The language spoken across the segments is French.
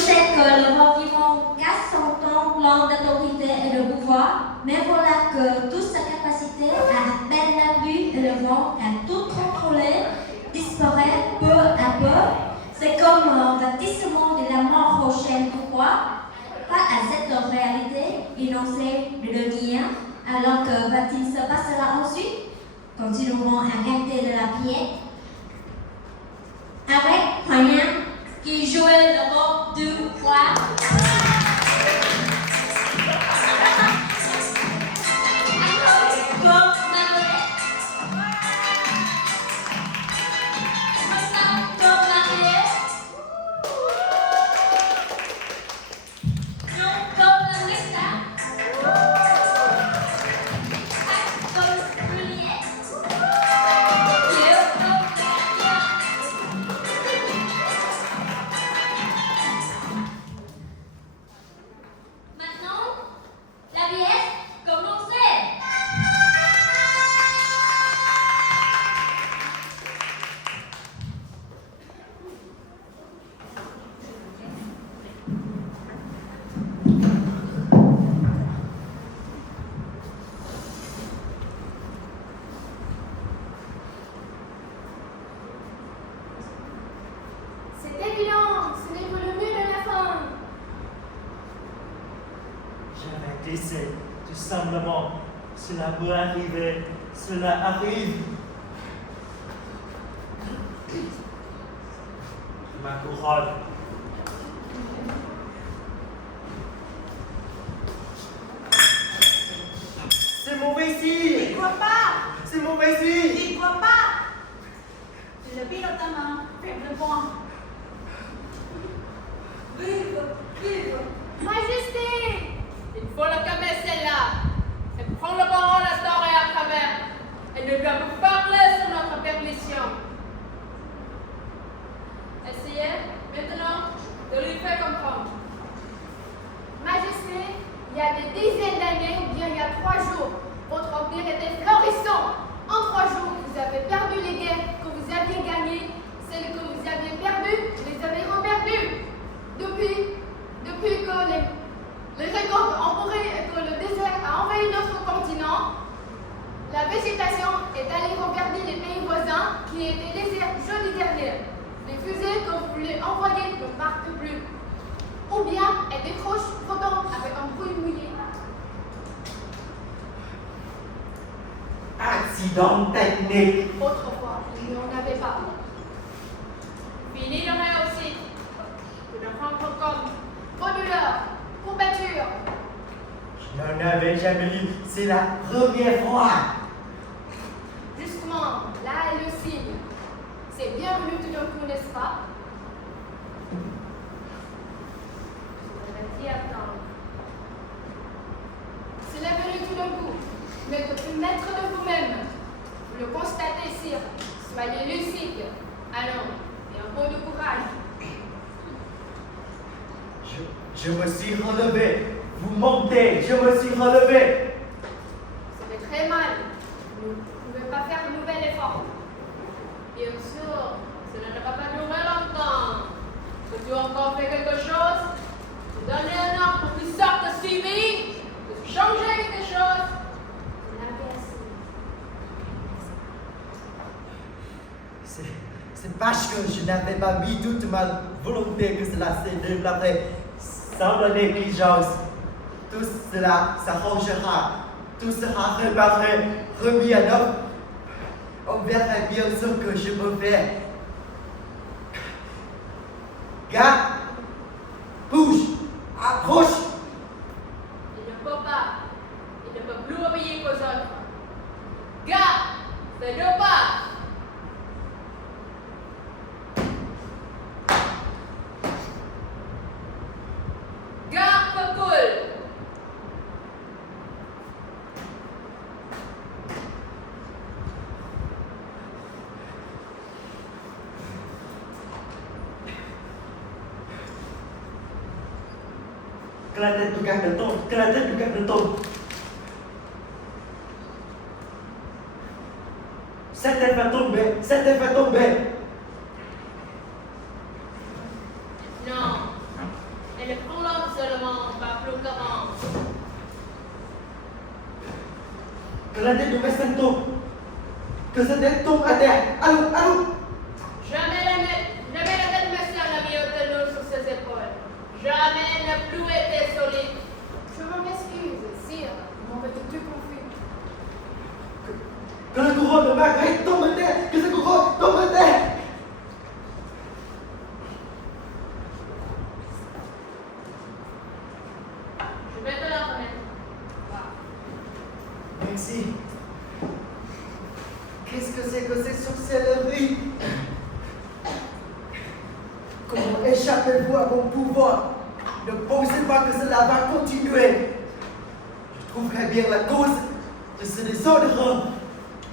sais que le roi vivant casse son temps plein d'autorité et de pouvoir, mais voilà que toute sa capacité à peine la vue et le vent, à tout contrôler, disparaît peu à peu. C'est comme un baptissement de la mort prochaine. Pourquoi? Face à cette réalité, il n'en sait le lien. Alors que va-t-il se passer là ensuite? Continuerons à garder de la pièce avec Hoàng qui jouait le rôle du roi. Tout simplement, cela peut arriver, cela arrive. Ma couronne. C'est mauvais ici. Il croit pas. C'est mauvais ici. Il croit pas. Tu le piles dans ta main, faible point. Vive, vive. Majesté! Il faut la calmer celle-là. Elle prend la parole à tort et à travers. Elle ne doit pas parler sans notre permission. Essayez maintenant de lui faire comprendre. Majesté, il y a des dizaines d'années, ou bien il y a 3 jours, votre empire était florissant. En 3 jours, vous avez perdu les guerres que vous aviez gagnées. Celles que vous aviez perdues, vous les avez reperdues. Depuis que les récoltes ont pourri et que le désert a envahi notre continent, la végétation est allée regarder les pays voisins qui étaient déserts jeudi dernier. Les fusées que vous voulez envoyer ne partent plus. Ou bien elles décrochent frottant avec un bruit mouillé. Accident technique. Autrefois, il n'y en avait pas. Fini le réussite. De le rendre comme brûleur, courbature. Je n'en avais jamais vu. C'est la première fois. Justement, là est le signe. C'est bienvenu tout d'un coup, n'est-ce pas? Je devrais t'y attendre. C'est la venu tout d'un coup, mais que plus maître de vous-même. Vous le constatez, sire. Soyez lucide. Allons, et un peu de courage. Je me suis relevé. Vous montez, je me suis relevé. C'était très mal. Vous ne pouvez pas faire de nouvel effort. Bien sûr, cela ne va pas durer longtemps. Peux-tu encore faire quelque chose? Donner un ordre pour qu'il sorte si vite? Peux-tu changer quelque chose? Vous l'avez assez. C'est parce que je n'avais pas mis toute ma volonté que cela s'est développé sans la négligence. Tout cela s'arrangera, tout sera réparé, remis à neuf. On verra bien ce que je peux faire. Gars, bouge, approche. Il ne peut pas. Il ne peut plus obéir aux autres. Gars, fais 2 pas. Garde cool. Que la tête nous garde le temps, que la tête nous garde le temps. Cette tête va tomber, cette tête va tomber. Non, le prolonge seulement par plus comment. Que la tête de Weston tombe. Que sa tête tombe à terre. Allô. Jamais la tête de Monsieur n'a mis autonome sur ses épaules. Jamais n'a plus été solide. Je m'en excuse, sire. Mon petit Dieu confus. Que la couronne de Marguerite tombe à terre. Que sa couronne tombe à terre. Je vais te la remettre. Merci. Qu'est-ce que c'est que ces sorcelleries? Comment échappez-vous à mon pouvoir? Ne pensez pas que cela va continuer. Je trouverai bien la cause de ce désordre.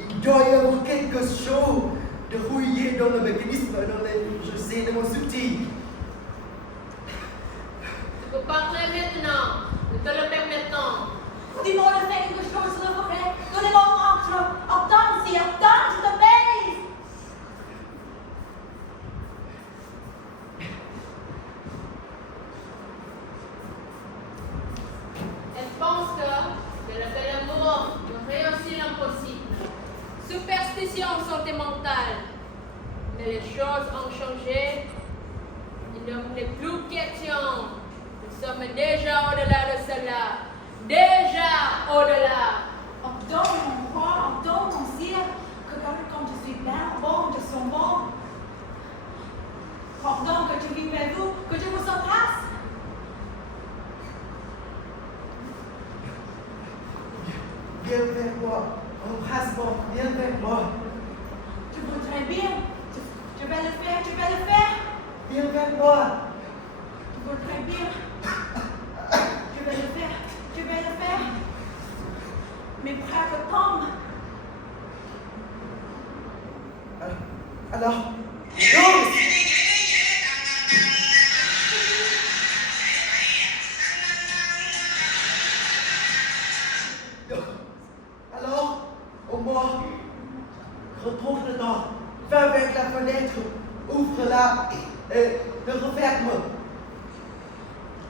Il doit y avoir quelque chose de rouillé dans le mécanisme, dans les chaussées de mon outil. Tu peux parler maintenant. Nous te le permettons. Dis-moi de faire quelque chose, s'il vous plaît. Donnez-moi ordonne, sire, ordonne, je t'obéis. Elle pense que le bel amour nous réussit l'impossible. Superstitions sentimentales. Mais les choses ont changé. Il ne voulait plus question. Nous sommes déjà au-delà de cela. Déjà au-delà. Ordonne, mon roi, ordonne, mon sire, que comme je suis bien bon, je suis bon. Ordonne que tu vives vous, que je vous embrasse. Viens vers moi. Embrasse-moi. Viens vers moi. Tu voudrais bien. Je vais le faire, je vais le faire. Viens vers moi. Tu voudrais bien. Je vais le faire, je vais le faire. Mes bras te tombent. Alors, alors, au moins, retourne dedans, va avec la fenêtre, ouvre-la et le referme.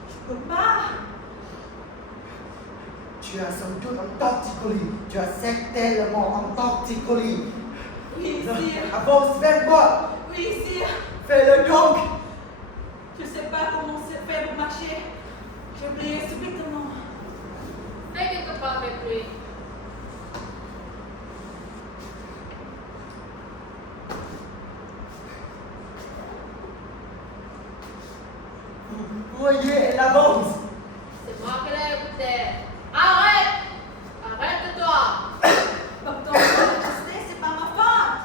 Je peux pas. Tu as sans doute un torticolis, tu as certainement un torticolis. Oui, sire. Avance vers moi, Oui, sire. fais-le donc. Je ne sais pas comment se faire pour marcher. J'ai oublié subitement. Fais quelque part avec lui. Vous voyez, elle avance. C'est moi qui l'ai écouté. Arrête! Arrête-toi! Pardon, Majesté, c'est pas ma faute.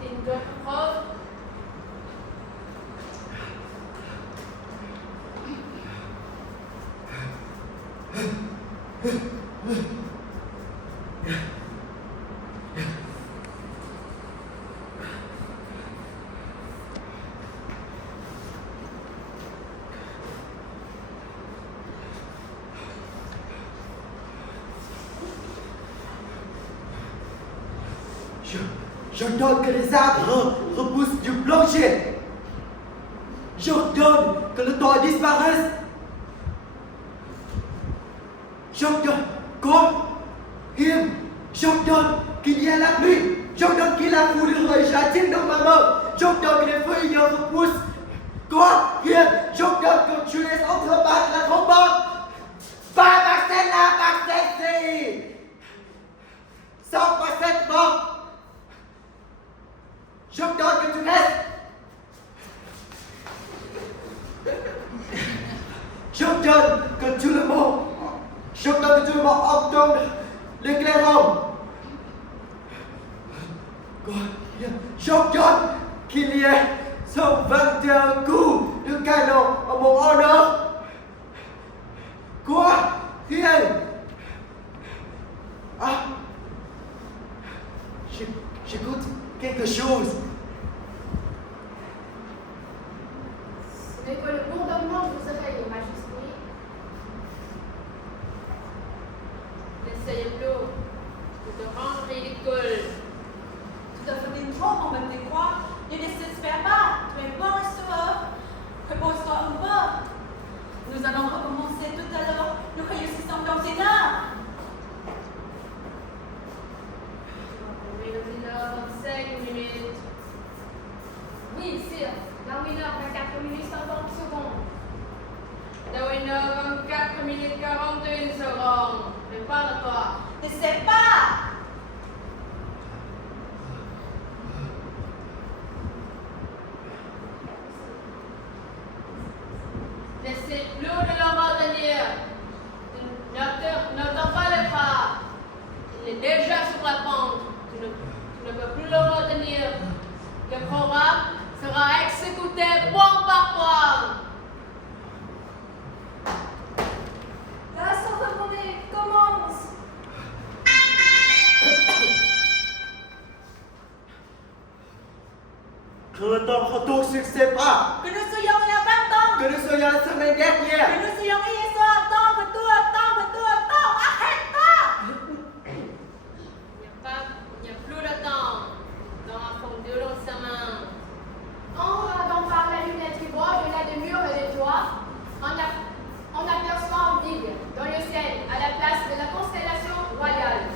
Une autre preuve? J'ordonne que les arbres repoussent du plancher. J'ordonne que le temps disparaisse. J'ordonne quoi? J'ordonne qu'il y ait la pluie. J'ordonne qu'il y ait la foudre et je la tienne dans ma main. J'ordonne que les feuilles repoussent. Quoi? J'ordonne que tu laisses entrebattre la trompette. Pas par celle-là, par celle-ci. Sors pas cette porte. J'ordonne que tu restes. J'ordonne que tout le monde entende l'éclairant. J'ordonne qu'il y ait 121 coups de canon en mon honneur. Quoi? Rien. Ah. J'écoute quelque chose. Ce n'est que le bourdonnement de vos oreilles, Majesté. N'essayez plus de te rendre ridicule. Tu te fais une trompe, on me décroît. Ne désespère pas. Tu es bon et sauf. Oui, sire. Darwin 24 minutes 50 secondes. Darwin 24 minutes 41 secondes. Prépare-toi. Ne sais pas. N'essaie plus de le retenir. Ne tends pas le bras. Il est déjà sur la pente. Tu ne peux plus le retenir. Le programme sera exécuté point par point. La cérémonie commence. Que le temps retourne sur ses pas. Que nous soyons il y a 20 ans. Que nous soyons la semaine dernière. Que nous soyons hier soir. Attends. Arrête pas. Il n'y a plus de temps. Le temps a fondu dans sa main. En regardant par la lunette du bois, au-delà des murs et des toits, on aperçoit un vide dans le ciel, à la place de la constellation royale.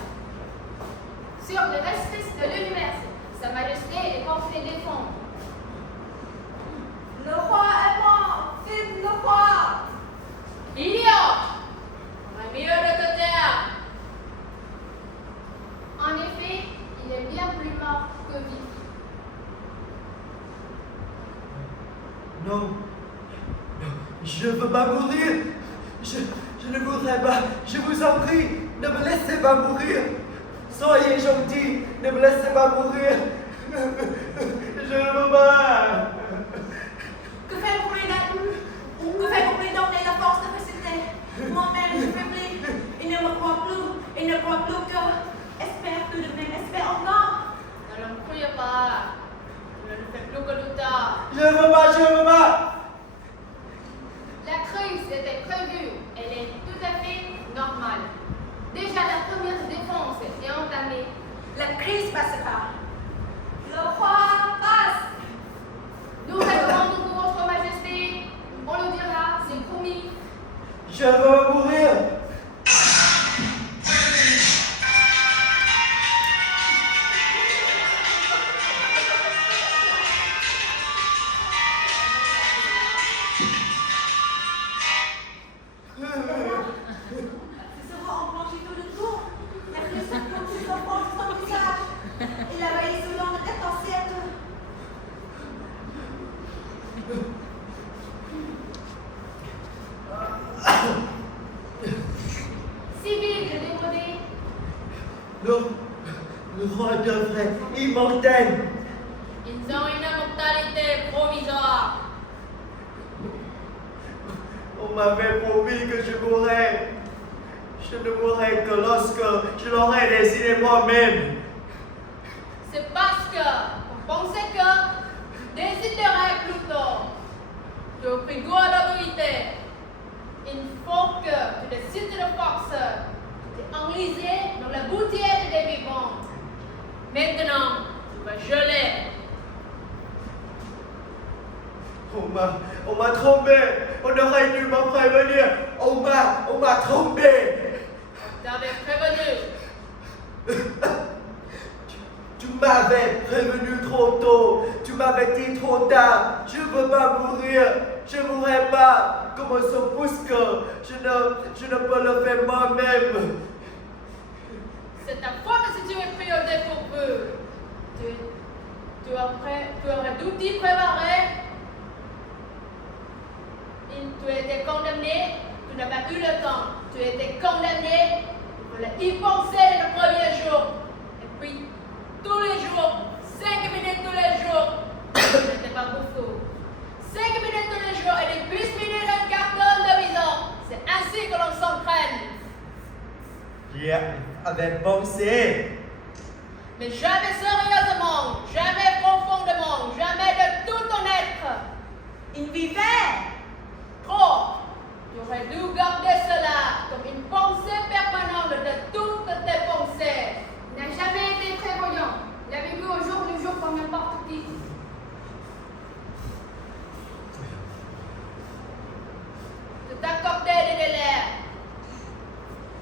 Sur le vestige de l'univers, Sa Majesté est portée défendre. Le roi est mort. Vive le roi. Idiot! On a mieux de te taire. En effet, il est bien plus mort que vif. Non. Je ne veux pas mourir. Je ne voudrais pas. Je vous en prie, ne me laissez pas mourir. Soyez gentil, ne me laissez pas mourir. Je ne veux pas. Que faire pour lui donner la force de réciter? Moi-même, je faiblis. Il ne me croit plus. Il ne croit plus que. Espère tout de même. Espère encore. Ne le prie pas. Je ne fais plus que du tard. Je ne veux pas. La crise était prévue. Elle est tout à fait normale. Déjà, la première défense est entamée. La crise passera. Le roi passe. Nous répondons pour votre majesté. On le dira, c'est promis. Je veux mourir. Ce sera enclenché tout le tour. La crise se continue sur son visage. Il a veillé selon le 14 siècle. Civil de démodé. Le roi devrait immortel. Ils ont une mortalité provisoire. On m'avait promis que je mourrais. Je ne mourrai que lorsque je l'aurai décidé moi-même. C'est parce que vous pensez que tu déciderais plus tôt. Tu as pris goût à l'autorité. Il faut que tu décides de force. Tu es enlisé dans la boutiette des vivants. Maintenant, tu vas geler. On m'a trompé. On aurait dû m'en prévenir. On m'a trompé. On t'avait prévenu. Tu m'avais prévenu trop tôt. Tu m'avais dit trop tard. Je ne veux pas mourir. Je ne mourrai pas. Comme son puisque je ne peux le faire moi-même. C'est ta faute si tu es pris au dépourvu. Tu aurais dû t'y préparer. Tu étais condamné, tu n'as pas eu le temps. Tu étais condamné, tu voulais y penser le premier jour. Et puis, tous les jours, 5 minutes tous les jours, ce n'était pas beaucoup. 5 minutes tous les jours et des 10 minutes un carton de maison. C'est ainsi que l'on s'entraîne. J'y avais pensé. Mais jamais sérieusement, jamais profondément, jamais de tout ton être. Il vivait. Trop. Tu aurais dû garder cela comme une pensée permanente de toutes tes pensées. Il n'a jamais été prévoyant. Il a vécu au jour le jour comme n'importe qui. Tu t'accordais des délais.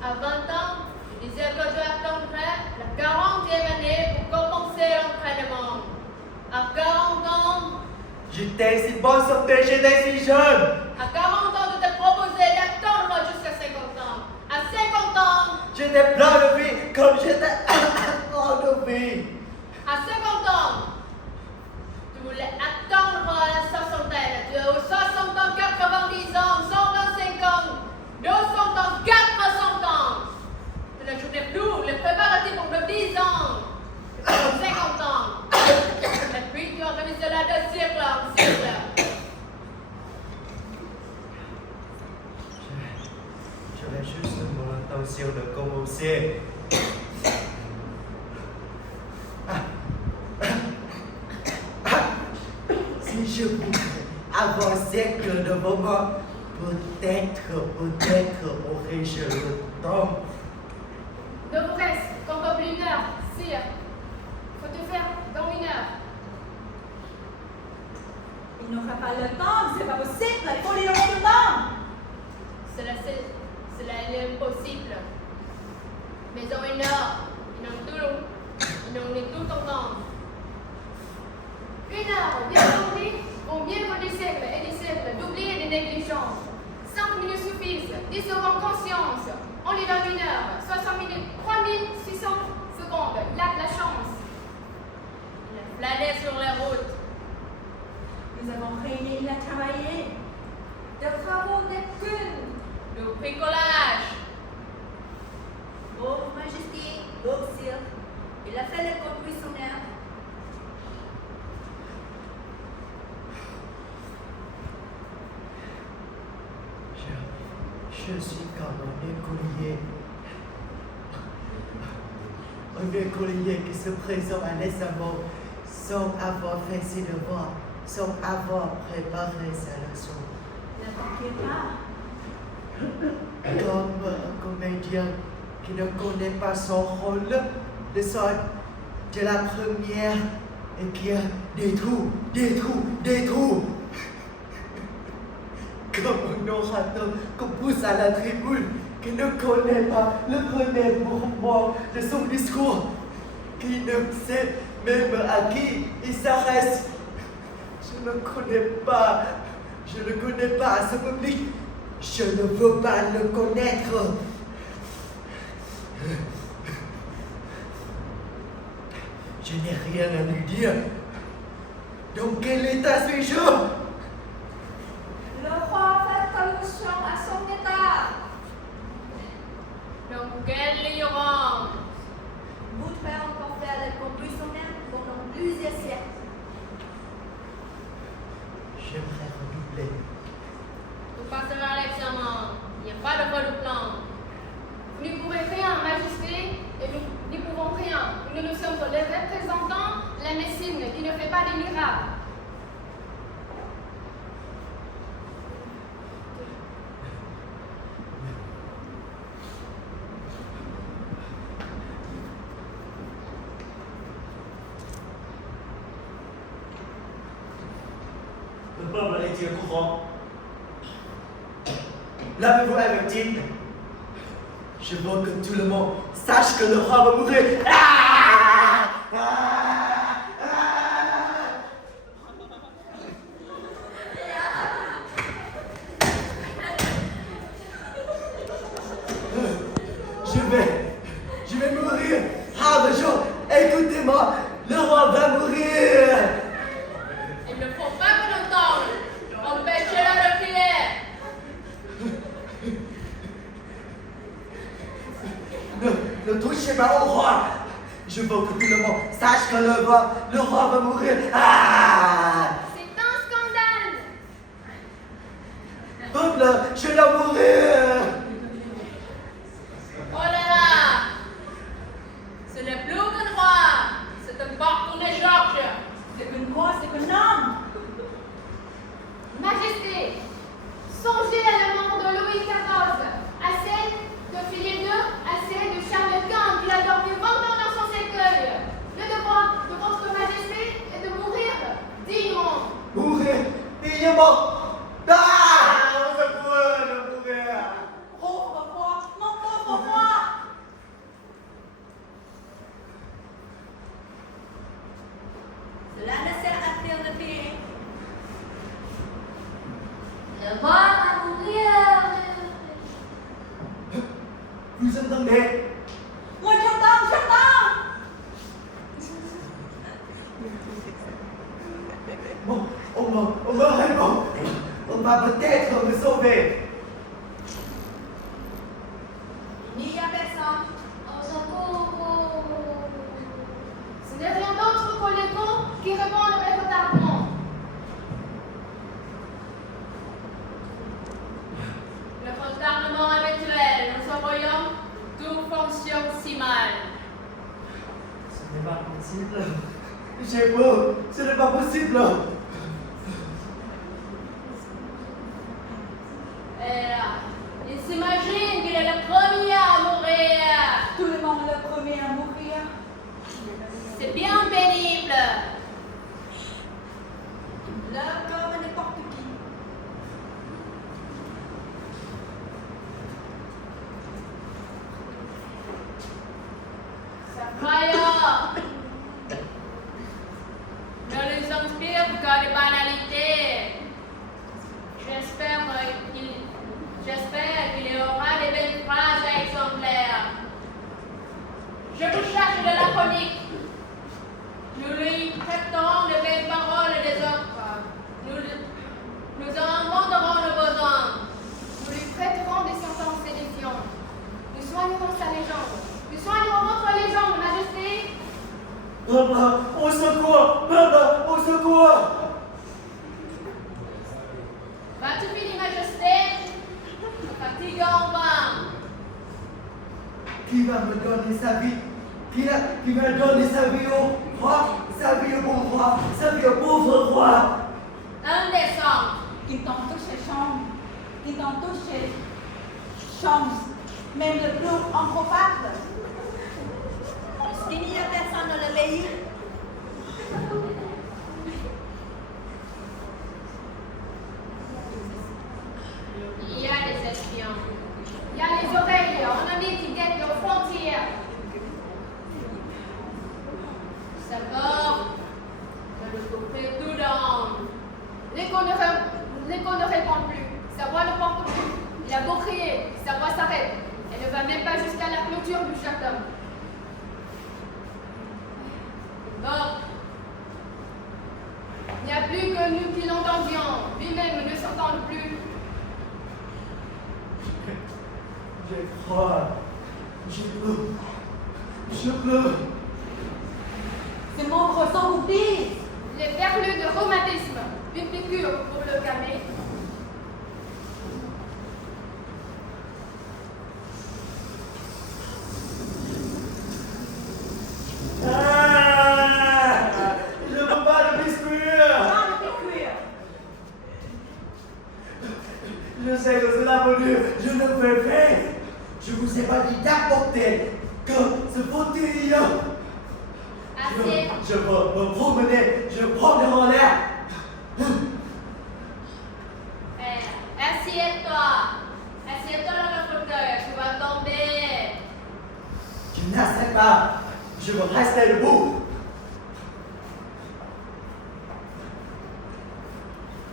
À 20 ans, tu disais que tu attendrais la 40e année pour commencer l'entraînement. À 40 ans, J'étais si bonne santé, j'étais si jeune. À 40 ans, de te proposer d'attendre jusqu'à 50 ans. À 50 ans, J'étais plein de vie comme j'étais plein de vie. à 50 ans, tu voulais attendre la soixantaine. Tu as eu 60 ans, 90 ans, 125 ans, 200 ans, 400 ans. Tu n'ajoutais plus les préparatifs pour le 10 ans. Tu as 50 ans. Et puis tu as remis cela de siècle en siècle. J'avais juste mon intention de commencer. Si je pouvais avancer que le moment, peut-être aurais-je le temps. Ne vous reste qu'encore plus 1 heure, sire. Faut te faire dans 1 heure. Il n'aura pas le temps, c'est pas possible, il faut lui donner du temps. Cela est impossible. Mais en 1 heure, ils n'ont tout entendre. 1 heure, bien compris, vont bien que des siècles et des siècles d'oubli et de négligence. 5 minutes suffisent, 10 secondes conscience. On lui donne 1 heure, 60 minutes, 3600 secondes. Il a de la chance. Il a flâné sur les routes. Nous avons régné, il a travaillé. De travaux d'aucune. Le bricolage. Votre Majesté, Votre Sire, il a fait le commissionnaire. Je suis comme un écolier. Un écolier qui se présente à l'examen sans avoir fait ses devoirs, sans avoir préparé sa leçon. Ne t'inquiète pas. Comme un comédien qui ne connaît pas son rôle, le sort de la première et qui a des trous. Comme un orateur qu'on pousse à la tribune, qui ne connaît pas le premier mouvement de son discours, qui ne sait même à qui il s'arrête. Je ne connais pas à ce public. Je ne veux pas le connaître. Je n'ai rien à lui dire. Dans quel état suis-je? Le roi fait allusion à son état. Donc, quelle ignorance. Vous devez encore faire le commissionnaire pendant plusieurs siècles. J'aimerais redoubler. Tu passeras l'examen. Il n'y a pas de vol de plan. Vous ne pouvez rien, Majesté, et nous n'y pouvons rien. Nous ne sommes que les représentants de la médecine qui ne fait pas des miracles. Le peuple est-il au courant? L'avez-vous averti? Je veux que tout le monde sache que le roi va mourir. Je vais mourir. Ah, les gens, écoutez-moi, le roi va mourir. Il ne faut pas que l'entende. Empêchez-la de crier. Ne touchez pas au roi. Je veux que tout le monde sache que le roi va mourir. Ah! C'est un scandale. Peuple, je dois mourir. Oh là là. Ce n'est plus qu'un roi. C'est un porte-monnaie Georges. C'est qu'une croix, c'est qu'un homme. Majesté, songez à la mort de Louis XIV, à celle de Philippe II, à celle de Charles Quint qui a dormi 20 ans dans son cercueil. Le devoir de votre Majesté est de mourir dignement. Mourir. Il est mort. Ah! On se mourir. Pauvre roi, mon pauvre roi. Cela ne sert à rien de payer. devoir à mourir. Vous entendez? Moi, j'entends, j'entends. Bon, on me répond. On va peut-être me sauver. Il n'y a personne. Au secours. Ce n'est rien d'autre que les cons qui répondent avec retardement. Le retardement habituel dans ce royaume, tout fonctionne si mal. Ce n'est pas possible. J'ai peur. Ce n'est pas possible. Et là, il s'imagine qu'il est le premier à mourir. Tout le monde est le premier à mourir. C'est bien pénible. Là, comme n'importe qui. Voyons. Ne les inspire que des banalités. J'espère qu'il y aura des belles phrases exemplaires. Je vous cherche de la chronique. Nous lui prêtons de belles paroles des autres. Nous en montrerons le besoin. Nous lui prêterons des sentences et des viands. Nous soignerons sa légende. Nous soignerons votre légende, Majesté. Papa, au secours! Papa, au secours! Vas-tu finir, Majesté? Ne fatiguons pas. Qui va me donner sa vie? Qui va donner sa vie au roi? Sa vie au bon roi? Sa vie au pauvre roi? Indécent. Qui t'ont touché chambre. Qui t'ont touché chance. Même le plus improbable. Est-ce qu'il n'y a personne dans le pays? Il y a des espions. Il y a les oreilles, en ami qui guettent nos frontières. D'abord, je le couperai tout dans. L'écho ne répond plus. Sa voix ne porte plus. Il a beau crier, sa voix s'arrête. Elle ne va même pas jusqu'à la clôture du château. Bon, Il n'y a plus que nous qui l'entendions. Lui-même ne s'entend plus. J'ai froid. Je pleure. C'est mon ressent ou pire. Les perles de rhumatisme. Une piqûre pour le calmer. Je ne veux pas de biscuit. Pas de cuir. Je sais que cela veut dire je ne peux pas. Je vous ai pas dit d'apporter que ce fauteuil. assez. Je veux me promener, je prendrai en l'air. Assieds-toi. Assieds-toi dans le fauteuil, tu vas tomber. Je n'essaie pas. Je veux rester debout.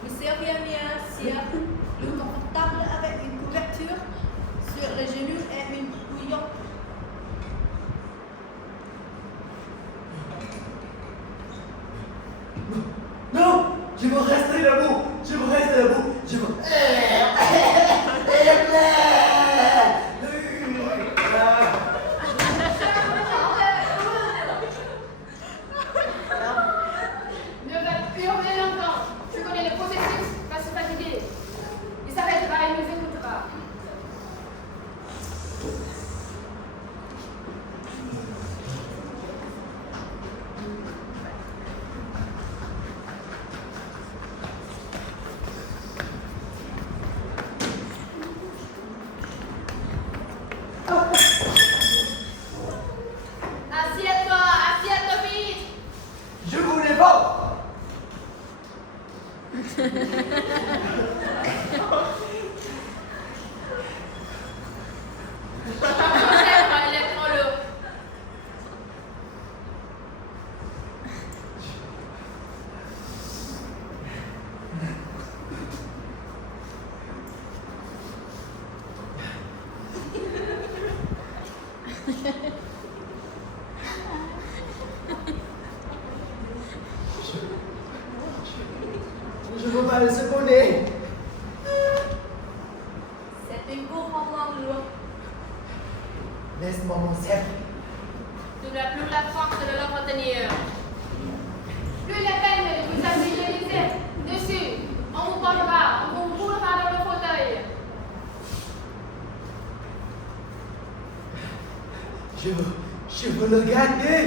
Vous seriez mieux si plus confortable avec une couverture sur les genoux et une bouillon. Non, je veux rester debout. Je veux rester debout. Je veux. Ne va plus hurler longtemps. Je connais le processus, va se fatiguer. Il s'arrêtera et nous écoutera. Assieds-toi vite. Je vous les vends. Elle est trop lourde. veux pas ce bonnet. C'est une pauvre lourde. Laisse-moi mon cercle. Tu n'as plus la force de le retenir. Plus la peine de vous assigner dessus. On vous portera, on vous roulera dans le fauteuil. Je veux le garder.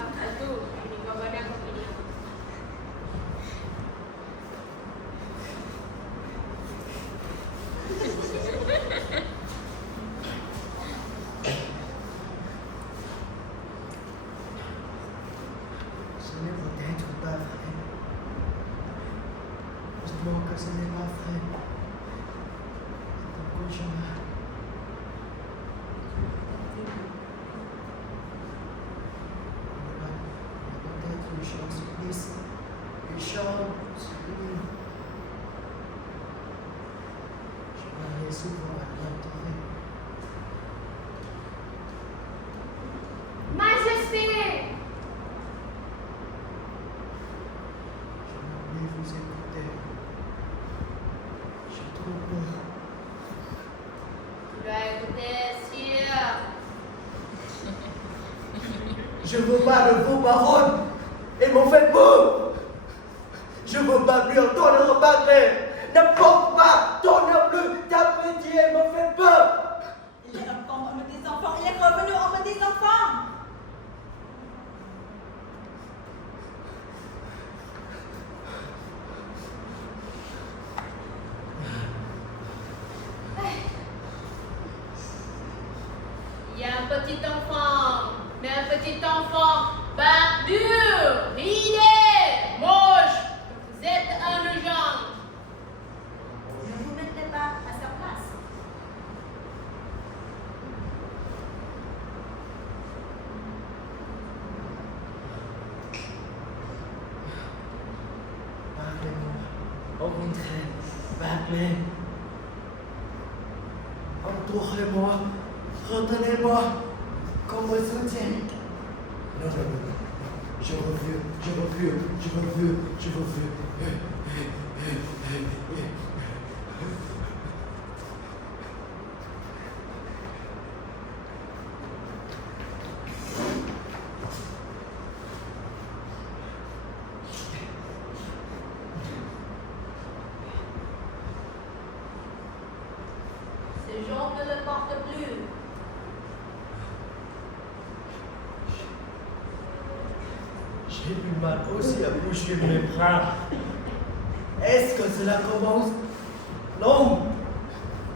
Après tout, il va venir opinion. Ce n'est peut-être pas vrai. Dites-moi que ce n'est pas vrai. C'est un cauchemar. Il y a peut-être une chance plus. Une chance plus. Je m'arrête souvent à l'enterrer. Majesté! Je ne peux vous écouter. J'ai trop peur. Tu dois écouter, sire. Je veux pas de vos paroles. Elles m'ont fait peur. Je veux pas plus entendre parler. N'importe pas. Ton nom plus. Ta petite, elle m'a fait peur. Il est encore homme des enfants. Il est revenu homme des enfants. Il y a un petit enfant, mais un petit enfant barbu, ridé, moche. Vous êtes un genre. Ne vous mettez pas à sa place. Parlez-moi. Entrez. Parlez. Entourez-moi. Retenez-moi. Comme un soutien. Non, non, non. Je refuse. Je refuse. Je refuse. Je refuse. Ces gens ne le portent plus. J'ai du mal aussi à bouger mes bras. Est-ce que cela commence? Non.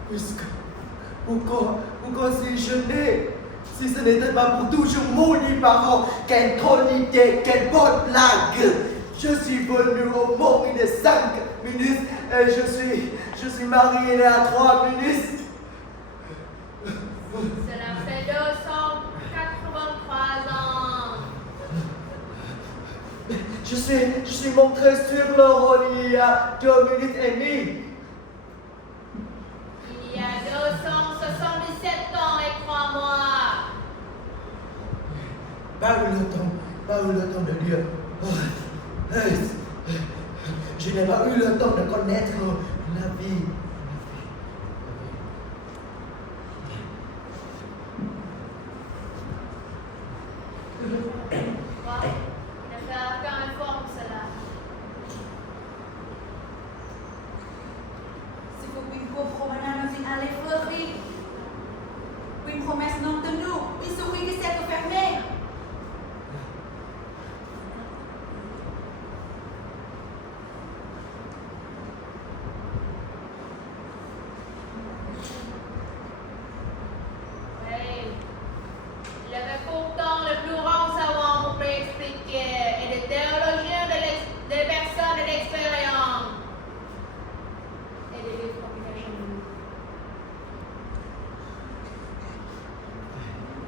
Puisque, pourquoi si je n'ai, si ce n'était pas pour toujours maudits parents, quelle drôle d'idée, quelle bonne blague. Je suis venu au monde il est 5 minutes et je suis marié à 3 minutes. Cela fait 283 ans. Je suis montré sur le rôle il y a 2 minutes et demie. Il y a 277 ans, et crois-moi. Pas eu le temps de dire. Je n'ai pas eu le temps de connaître la vie. Quoi? Ne faire aucun effort pour cela. Si vous pouvez vous promener dans une allée fleurie, une promesse non tenue, une souris qui s'est fermée. Oui. Il y avait pourtant le plus grand savant pour expliquer et des théologiens des personnes d'expérience. Et des livres qu'on n'a jamais lus.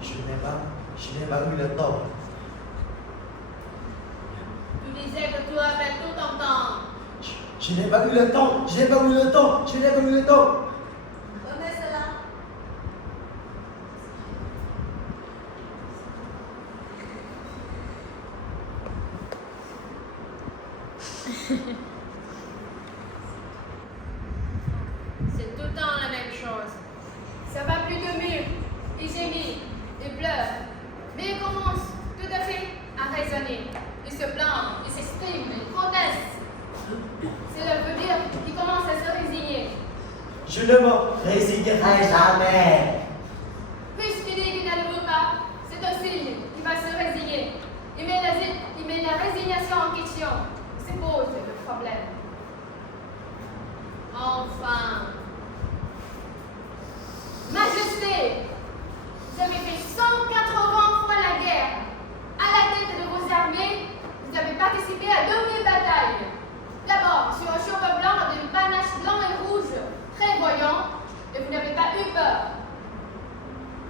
Je n'ai pas eu le temps. Tu disais que tu avais tout entendre. Je n'ai pas eu le temps. Je n'ai pas eu le temps. Je n'ai pas eu le temps. Prenez cela. C'est tout le temps la même chose. Ça va plus de mieux. Il gémit, il pleure. Mais il commence tout à fait à raisonner. Il se plaint, il s'exprime, il proteste. Cela veut dire qu'il commence à se résigner. Je ne me résignerai jamais. Puisqu'il dit qu'il ne le veut pas, c'est un signe qu'il va se résigner. Il met la résignation en question. Il se pose le problème. Enfin. Majesté, vous avez fait 180 fois la guerre. À la tête de vos armées, vous avez participé à 2000 batailles. D'abord, sur un cheval blanc avec une panache blanc et rouge, très voyant, et vous n'avez pas eu peur.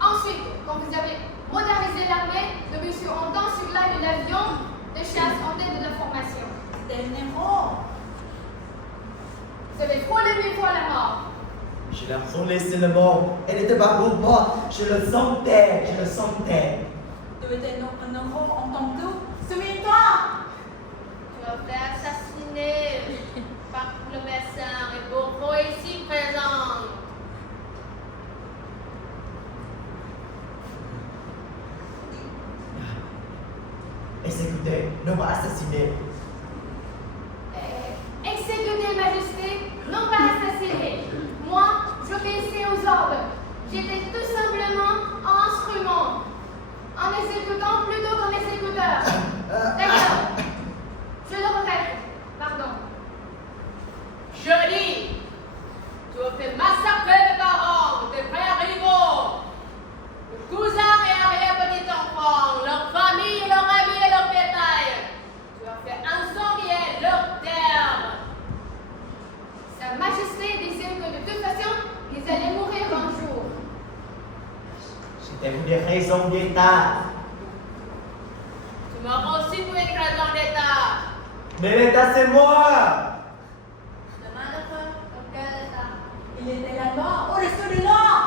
Ensuite, quand vous avez modernisé l'armée, le monsieur entend sur l'aile de l'avion de chasse en tête de la formation. C'était un héros. Vous avez frôlé 1000 fois la mort. Je l'ai roulé sur le mot. Elle n'était pas pour moi. Je le sentais. Tu étais un héros en tant que souviens-toi. Tu vas faire assassiner par le médecin et Bourreau ici présent. Exécuté, ne m'a assassiné. Exécuté, Majesté, non pas assassiné. Moi, j'obéissais aux ordres. J'étais tout simplement un instrument. Un exécutant plutôt qu'un exécuteur. D'ailleurs, je le regrette. Pardon. Joli. Tu as fait massacrer mes parents, tes frères rivaux, le cousin et arrière-petit-enfant, leur famille, leurs amis et leur bétail. Tu as fait incendier leur terre. Sa Majesté disait que de toute façon, ils allaient mourir un jour. C'était pour des raisons d'État. Tu m'as aussi pour une raison d'État. Mais l'État, c'est moi. Demande-toi auquel état. Il était la loi au-dessus de l'or.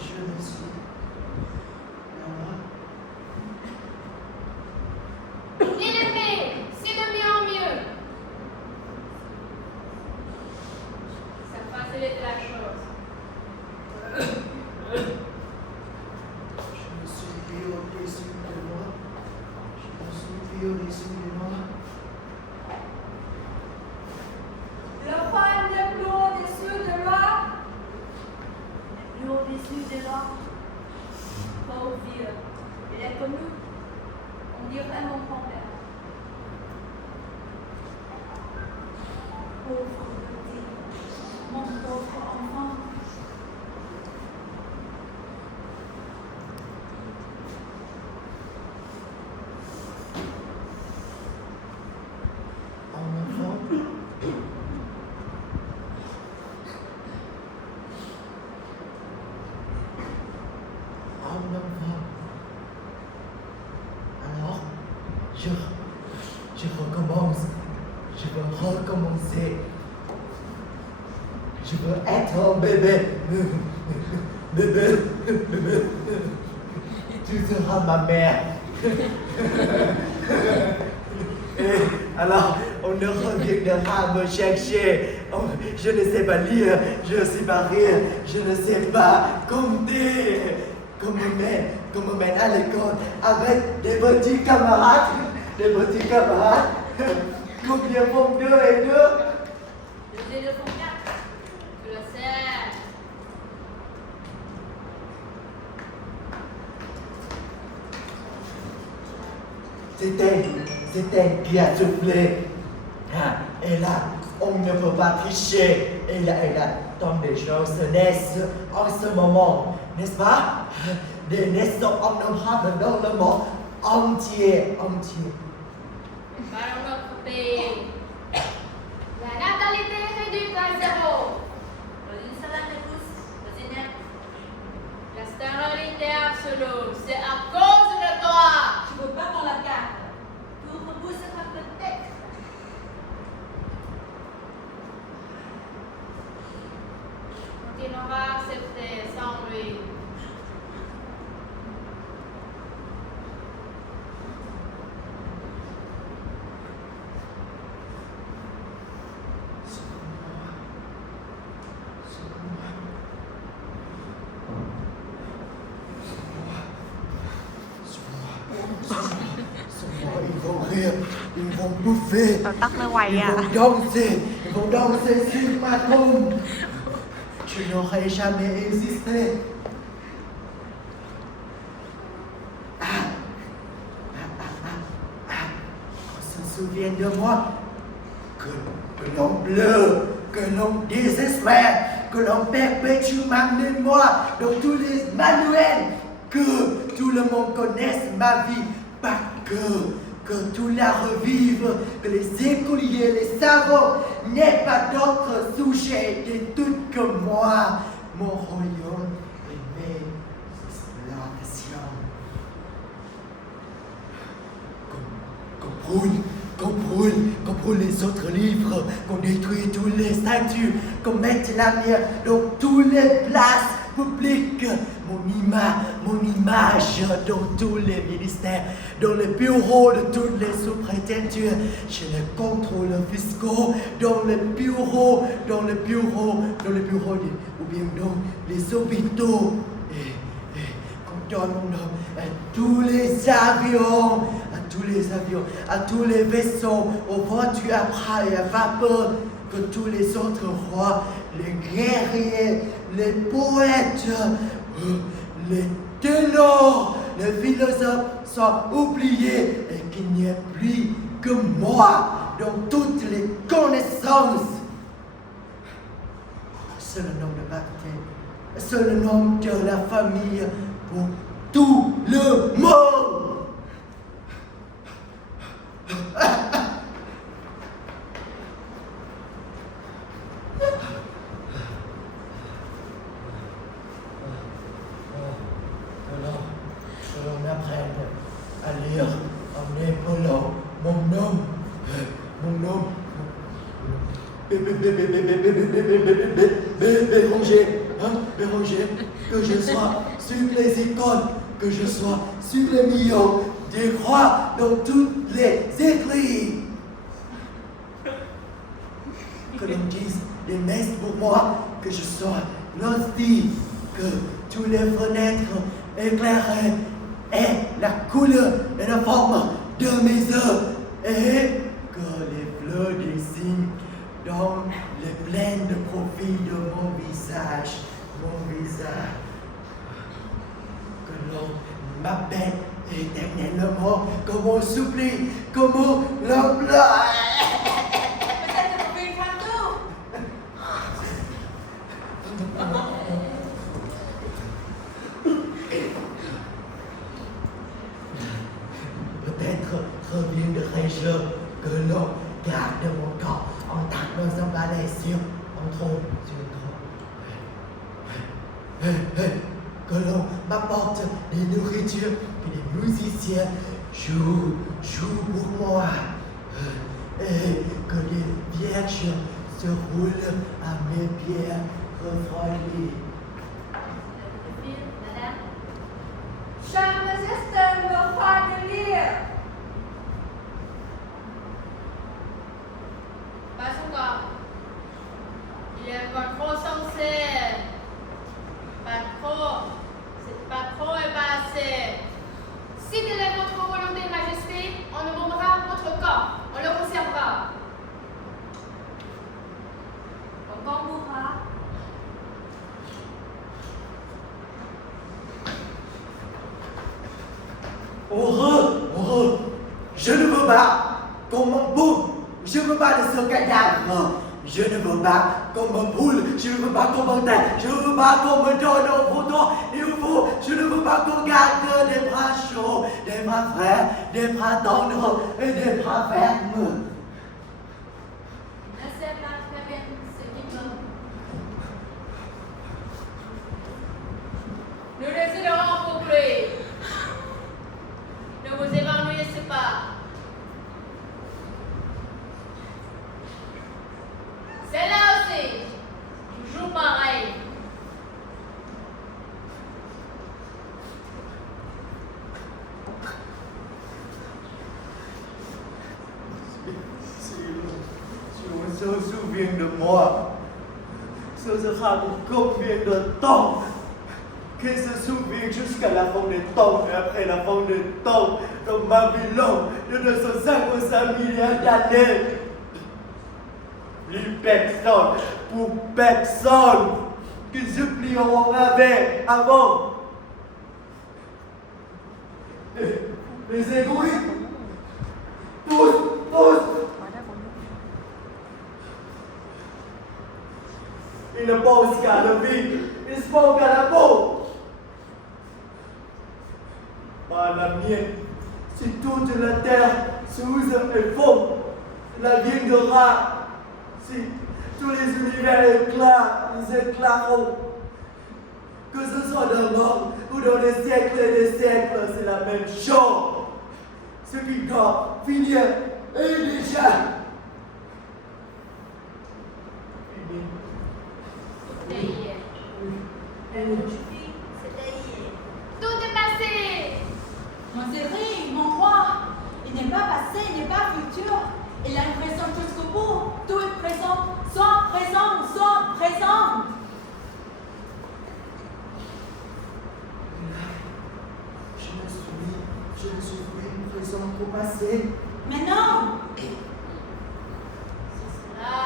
Je ne suis Il est fait, c'est de mieux en mieux. Ça facilite la chose. Je me suis pris au-dessus de moi. Je me suis pris au-dessus de moi. Le roi n'est plus au-dessus de loi. Plus au-dessus de loi. Pauvre vieux. Il est connu. On dirait mon grand-père. Pauvre petit. Mon pauvre enfant. En enfant. En enfant. Alors, je recommence. Je veux recommencer. Je veux être un bébé. Bébé. Tu seras ma mère. Et alors, on ne reviendra me chercher. Oh, je ne sais pas lire, je ne sais pas rire, je ne sais pas compter. Comme on mène à l'école avec des petits camarades. Combien font 2 et 2? 2 et 2 font 4. Tu le sais. C'était qui a soufflé. Ah, et là, on ne peut pas tricher. Et là, tant de choses naissent en ce moment, n'est-ce pas? Des naissances innombrables dans le monde entier. Par notre pays. La natalité réduite dire, ils vont bouffer, เราตักไม่ไหว ils อ่ะ vont danser sur ma tombe. Je n'aurais jamais existé. On se souvient de moi, que l'on pleure, que l'on désespère, que l'on perpétue ma mémoire dans tous les manuels, que tout le monde connaisse ma vie par cœur, que tout la revive, que les écoliers, les savants n'aient pas d'autre sujet d'étude que moi, mon royaume et mes exploitations. Qu'on brûle les autres livres, qu'on détruit tous les statues, qu'on mette la mienne dans toutes les places publiques, mon image dans tous les ministères, dans les bureaux de toutes les sous-préfectures, chez les contrôleurs fiscaux, dans les bureaux, ou bien dans les hôpitaux, et qu'on donne mon nom à tous les avions, à tous les vaisseaux, aux voitures à bras et à vapeur, que tous les autres rois, les guerriers, les poètes, les ténors, les philosophes soient oubliés et qu'il n'y ait plus que moi dans toutes les connaissances. C'est le nom de baptême, c'est le nom de la famille pour tout le monde. Que l'on apprenne à lire en épelant mon nom, Béranger, que je sois sur les icônes, que je sois sur les millions de croix dans toutes les églises. Que l'on dise des messes pour moi, que je sois l'hostie, que tous les fenêtres éclairées aient la couleur et la forme de mes œuvres, et que les fleurs dessinent dans les plaines de profil de mon visage. Que l'on m'appelle éternellement comme on supplie, comme on l'emploie. Peut-être que vous pouvez faire tout. Peut-être reviendrai-je que l'on garde mon corps en tant dans un palais sur le trône. Que l'on m'apporte des nourritures, que les musiciens jouent pour moi, et que les vierges se roulent à mes pieds refroidis. Madame. Cher Majesté, le roi de l'île. Pas encore. Il est pas trop sincère. Pas trop. C'est pas trop et pas assez. Si telle est votre volonté, Majesté, on ne bombera votre corps, on le conservera. On mourra. Heureux, je ne veux pas qu'on m'emboule, je ne veux pas de ce cadavre, je ne veux pas qu'on me boule, je ne veux pas qu'on m'enterre, je ne veux pas qu'on me donne au photo et au fond, je ne veux pas qu'on garde des bras chauds, des bras frères, des bras tendres et des bras fermes. Ne sais pas très bien ce qu'il veut. Nous déciderons pour lui. Ne vous évanouissez pas. C'est là aussi. Toujours pareil. Si on se souvient de moi, ce sera pour combien de temps? Qu'elle se souvient jusqu'à la fin des temps et après la fin des temps, comme Babylone de 255 milliards d'années. Plus personne, pour personne, que supplieront avec avant. Les égoïstes, tous, ils ne pensent qu'à la vie, ils se pensent qu'à la peau. Par la mienne, si toute la terre s'use et fond, la viendra. Si tous les univers éclateront, que ce soit dans le monde ou dans les siècles et des siècles, c'est la même chose. Ce qui doit finir est déjà fini. C'était hier. Aujourd'hui, c'était hier. Tout est passé. Mon chéri, mon roi, il n'est pas passé, il n'est pas futur. Il a une présence jusqu'au bout. Tout est présent. Sois présent, sois présent. Je ne suis plus présent au passé. Mais non, C'est cela.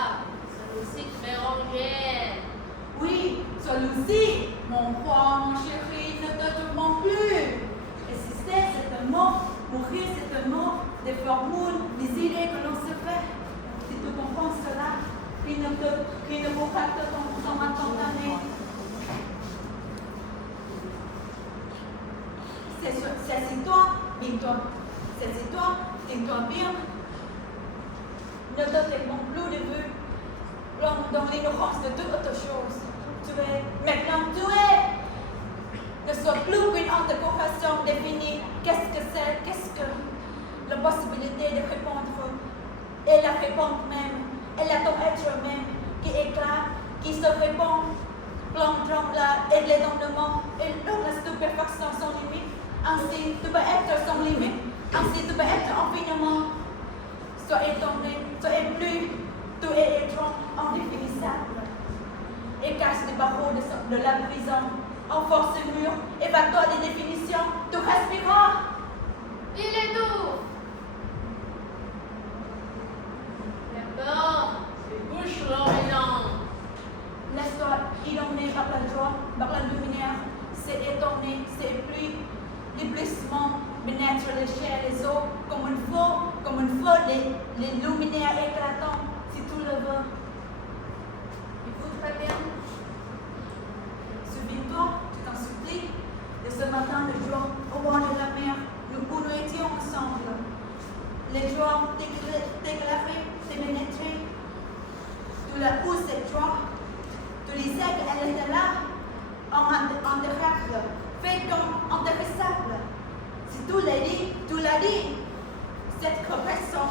Celui-ci Bérangère. oui, celui-ci, mon roi, mon chéri, ne te tourmente plus. Exister, c'est un mot. Mourir, c'est un mot. Des formules, des idées que l'on se fait. Si tu comprends cela, il ne pourra te condamner. Saisis-toi, dis-toi. Saisis-toi, dis-toi bien. Ne te démonte plus de vue dans l'ignorance de toute autre chose. Tu es, maintenant tu es. Ne sois plus qu'une anticonfession définie. Qu'est-ce que c'est? Qu'est-ce que la possibilité de répondre? Et la réponse même. Elle a ton être même qui éclate, qui se répond. Plongeant là et l'étonnement et la stupéfaction sans limite. Ainsi, tu peux être sans limite. Ainsi, tu peux être infiniment. Sois étonné, sois plus. Tout est étrange, indéfinissable. Et cache les barreaux de la prison. Enforce le mur, évade-toi des définitions. Tu respireras. Il est doux. D'abord, les bouches l'orientent. Laisse-toi inonder par la joie, par la lumière. C'est étonné, c'est plus l'éblouissement pénètre les chairs et les os comme une folle, les luminaires éclatants, si tu le veux. Écoute très bien. Souviens-toi, je t'en supplie, de ce matin de jour au bord de la mer, où nous étions ensemble. Les joies t'éclairaient, t'éménétraient. Tu la pousses cette joie. Tu disais qu'elle était là, indérable, fait comme intéressable. Si tu l'as dit, cette correction